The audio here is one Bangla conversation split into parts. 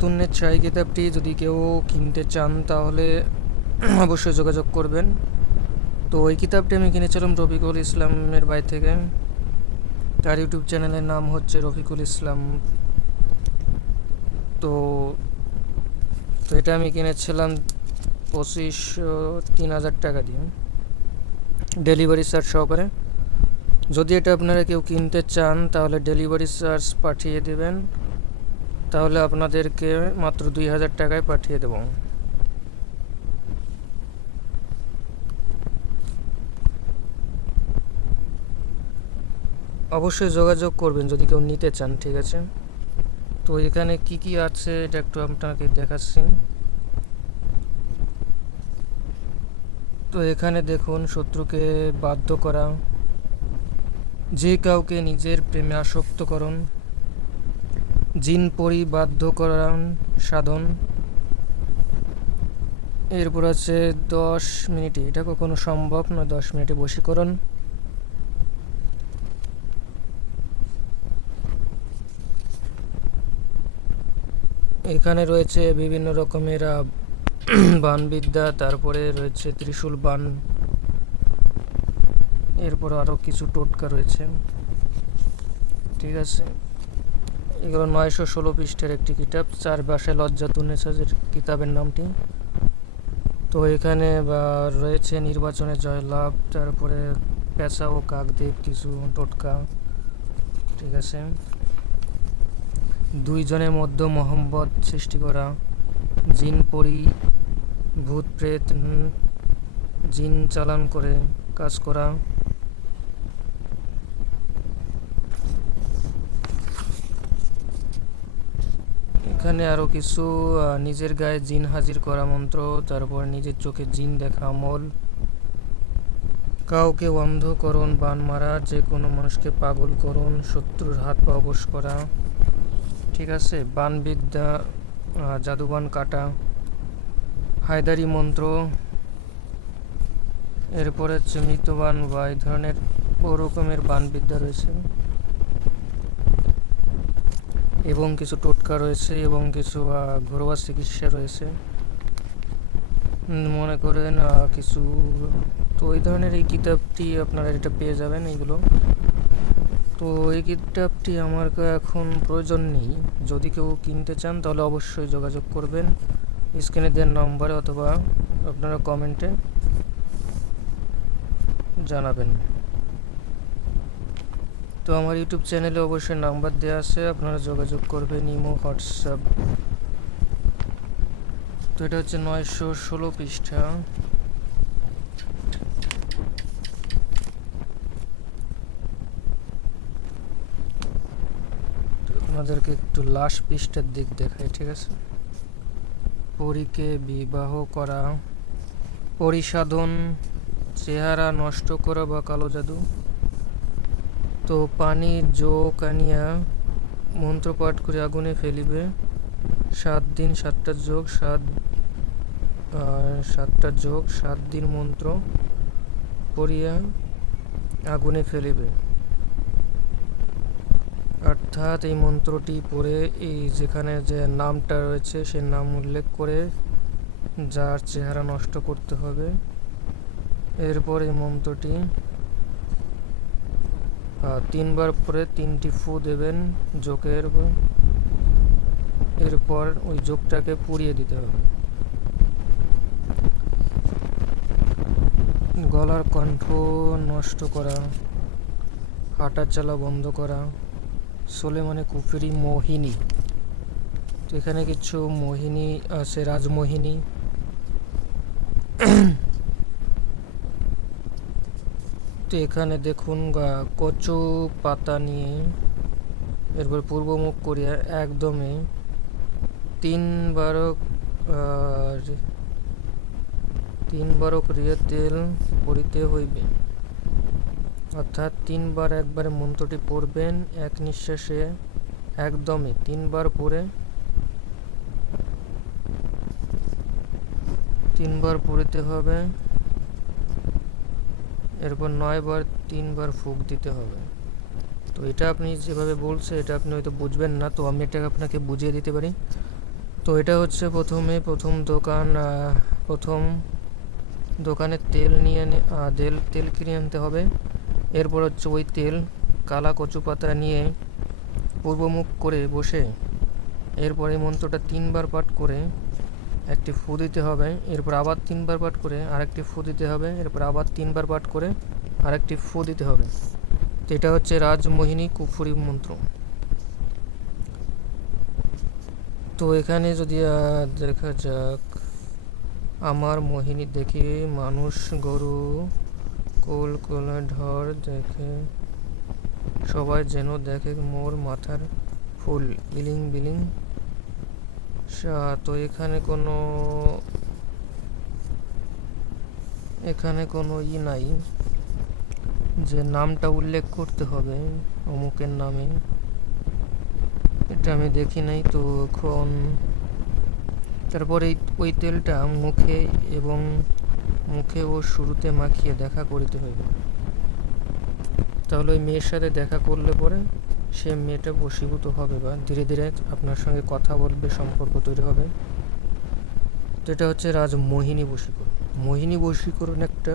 তুন্নের ছাই কিতাবটি যদি কেউ কিনতে চান তাহলে অবশ্যই যোগাযোগ করবেন। তো ওই কিতাবটি আমি কিনেছিলাম রফিকুল ইসলামের বাড়ি থেকে। তার ইউটিউব চ্যানেলের নাম হচ্ছে রফিকুল ইসলাম। তো তো এটা আমি কিনেছিলাম 3,000 টাকা দিয়ে, ডেলিভারি চার্জ সহকারে। যদি এটা আপনারা কেউ কিনতে চান তাহলে ডেলিভারি চার্জ পাঠিয়ে দেবেন, তাহলে আপনাদেরকে মাত্র 2,000 টাকায় পাঠিয়ে দেবো। অবশ্যই যোগাযোগ করবেন যদি কেউ নিতে চান, ঠিক আছে? তো এখানে কি কি আছে এটা একটু আপনাকে দেখাচ্ছি। তো এখানে দেখুন, শত্রুকে বাধ্য করা, যে কাউকে নিজের প্রেমে আসক্তকরণ, জিন পরি বাধ্যকরণ সাধন। এরপর আছে 10 মিনিটে, এটা কখনো সম্ভব নয়, 10 মিনিটে বশীকরণ। এখানে রয়েছে বিভিন্ন রকমের বানবিদ্যা, তারপরে রয়েছে ত্রিশূল বান, এরপর আরও কিছু টোটকা রয়েছে, ঠিক আছে? এগুলো 916 পৃষ্ঠার একটি কিতাব, 4 ভাষায় লজ্জাতুন্নেছাজের কিতাবের নামটি। তো এখানে রয়েছে নির্বাচনে জয়লাভ, তারপরে পেঁচা ও কাকদের কিছু টোটকা, ঠিক আছে? 2 জনের মধ্যে মোহাম্মদ সৃষ্টি করা, জিন পরি ভূত প্রেত জিন চালান করে কাজ করা। এখানে আরও কিছু নিজের গায়ে জিন হাজির করা মন্ত্র, তারপর নিজের চোখে জিন দেখা আমল, কাউকে অন্ধকরণ, বান মারা, যে কোনো মানুষকে পাগলকরণ, শত্রুর হাত পা অবশ করা, ঠিক আছে? বানবিদ্যা, জাদুবান কাটা, হায়দারি মন্ত্র, এরপরে হচ্ছে মৃত্যুবান বা এই ধরনের ওরকমের বানবিদ্যা রয়েছে, এবং কিছু টোটকা রয়েছে, এবং কিছু ঘরোয়া চিকিৎসা রয়েছে, মনে করেন কিছু। তো এই ধরনের এই কিতাবটি আপনারা এটা পেয়ে যাবেন এইগুলো। তো এই কিতাবটি আমার এখন প্রয়োজন নেই, যদি কেউ কিনতে চান তাহলে অবশ্যই যোগাযোগ করবেন স্ক্রিনে দেওয়ার নম্বরে, অথবা আপনারা কমেন্টে জানাবেন। তো আমার ইউটিউব চ্যানেলে অবশ্যই নাম্বার দেওয়া আছে, আপনারা যোগাযোগ করবেন, ইমো, হোয়াটসঅ্যাপ। তো এটা হচ্ছে 916 পৃষ্ঠা। আপনাদেরকে একটু লাস্ট পৃষ্ঠার দিক দেখাই, ঠিক আছে? পরীকে বিবাহ করা, পরিসাধন, চেহারা নষ্ট করা বা কালো জাদু। তো পানির জোক আনিয়া মন্ত্রপাঠ করে আগুনে ফেলিবে, 7 দিন 7টা যোগ, 7টা যোগ 7 দিন মন্ত্র পড়িয়া আগুনে ফেলিবে। অর্থাৎ এই মন্ত্রটি পড়ে এই যেখানে যে নামটা রয়েছে সে নাম উল্লেখ করে যার চেহারা নষ্ট করতে হবে। এরপর এই মন্ত্রটি 3বার পরে 3টি ফু দেবেন জোকের, এরপর ওই জোকটাকে পুড়িয়ে দিতে হবে। গলার কণ্ঠ নষ্ট করা, হাঁটা চলা বন্ধ করা, সোলেমানে কুফরি মোহিনী। তো এখানে কিছু মোহিনী আছে, রাজমোহিনী। তো এখানে দেখুন কচু পাতা নিয়ে এরপর পূর্বমুখ করিয়া একদমে 3বার করিয়া তেল পড়িতে হইবে। অর্থাৎ 3বার একবারে মন্ত্রটি পড়বেন, এক নিঃশ্বাসে একদমে 3বার পড়ে, 3বার পড়িতে হবে। এরপর 9বার 3বার ফুঁক দিতে হবে। তো এটা আপনি যেভাবে বলছে এটা আপনি হয়তো বুঝবেন না, তো আমি এটা আপনাকে বুঝিয়ে দিতে পারি। তো এটা হচ্ছে প্রথম প্রথম দোকানে তেল নিয়ে তেল কিনে আনতে হবে। এরপর হচ্ছে ওই তেল কালা কচু পাতা নিয়ে পূর্বমুখ করে বসে এরপর এই মন্ত্রটা 3বার পাঠ করে একটি ফু দিতে হবে। এরপর আবার 3বার পাঠ করে আরেকটি ফু দিতে হবে। এরপর আবার 3বার পাঠ করে আরেকটি ফু দিতে হবে। তো এটা হচ্ছে রাজমোহিনী কুফুরি মন্ত্র। তো এখানে যদি দেখা যাক, আমার মোহিনী দেখে মানুষ গরু কোল কোলে ঢর দেখে সবাই যেন দেখে মোর মাথার ফুল বিলিং বিলিং। তো এখানে কোনো নাই যে নামটা উল্লেখ করতে হবে অমুকের নামে, এটা আমি দেখি নাই। তো এখন তারপরে ওই তেলটা মুখে ও শুরুতে মাখিয়ে দেখা করিতে হইবে। তাহলে ওই মেয়ের সাথে দেখা করলে পরে সে মেয়েটা বশীভূত হবে বা ধীরে ধীরে আপনার সঙ্গে কথা বলবে, সম্পর্ক তৈরি হবে। তো এটা হচ্ছে রাজমোহিনী বশীকরণ। মোহিনী বশীকরণ একটা,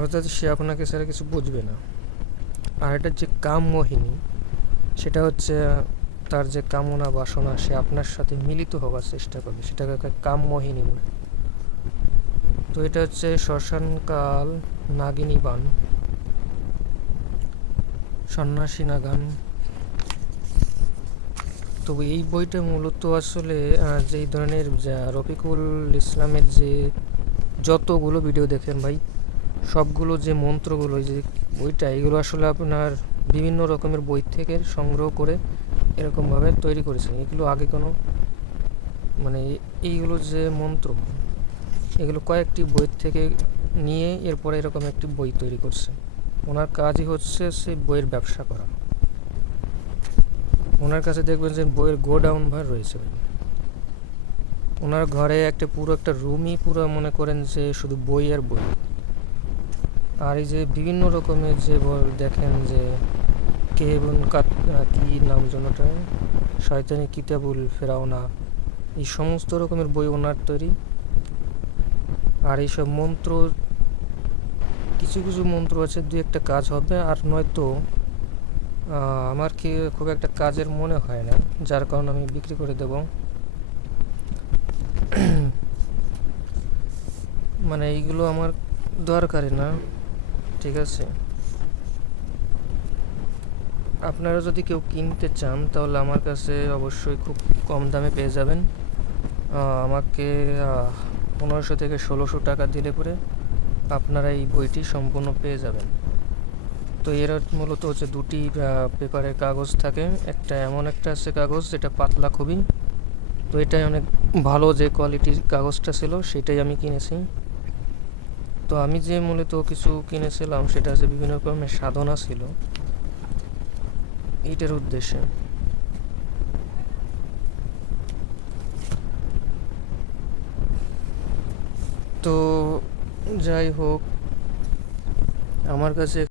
অর্থাৎ সে আপনাকে ছাড়া কিছু বুঝবে না। আর এটা যে কামমোহিনী, সেটা হচ্ছে তার যে কামনা বাসনা সে আপনার সাথে মিলিত হওয়ার চেষ্টা করবে, সেটাকে কামমোহিনী বলে। তো এটা হচ্ছে শ্মশানকাল নাগিনী বান, সন্ন্যাসী নাগান। তো এই বইটা মূলত আসলে যেই ধরনের রফিকুল ইসলামের যে যতগুলো ভিডিও দেখেন ভাই, সবগুলো যে মন্ত্রগুলো যে বইটা, এগুলো আসলে আপনার বিভিন্ন রকমের বই থেকে সংগ্রহ করে এরকমভাবে তৈরি করেছেন। এগুলো আগে কোনো এইগুলো যে মন্ত্র, এগুলো কয়েকটি বই থেকে নিয়ে এরপরে এরকম একটি বই তৈরি করছে। ওনার কাজই হচ্ছে সেই বইয়ের ব্যবসা করা। ওনার কাছে দেখবেন যে বইয়ের গোডাউন ভর রয়েছে। ওনার ঘরে পুরো একটা রুমই পুরো মনে করেন যে শুধু বই আর বই। আর এই যে বিভিন্ন রকমের যে দেখেন যে কি নাম জনটা, শয়তানি কিতাবুল ফেরাউনা, এই সমস্ত রকমের বই ওনার তৈরি। আর এইসব মন্ত্র, কিছু কিছু মন্ত্র আছে 2-1টা কাজ হবে, আর নয়তো আমার কি খুব একটা কাজের মনে হয় না, যার কারণে আমি বিক্রি করে দেব। এইগুলো আমার দরকারি না, ঠিক আছে। আপনারা যদি কেউ কিনতে চান তাহলে আমার কাছে অবশ্যই খুব কম দামে পেয়ে যাবেন। আমাকে 1500 থেকে 1600 টাকা দিলে পরে আপনারা এই বইটি সম্পূর্ণ পেয়ে যাবেন। তো এর মূলত হচ্ছে 2টি পেপারের কাগজ থাকে। একটা এমন একটা আছে কাগজ যেটা পাতলা খুবই, তো এটাই অনেক ভালো, যে কোয়ালিটির কাগজটা ছিল সেটাই আমি কিনেছি। তো আমি যে মূলত কিছু কিনেছিলাম সেটা আছে বিভিন্ন রকমের সাধনা ছিল এইটার উদ্দেশ্যে। তো যাই হোক, আমার কাছে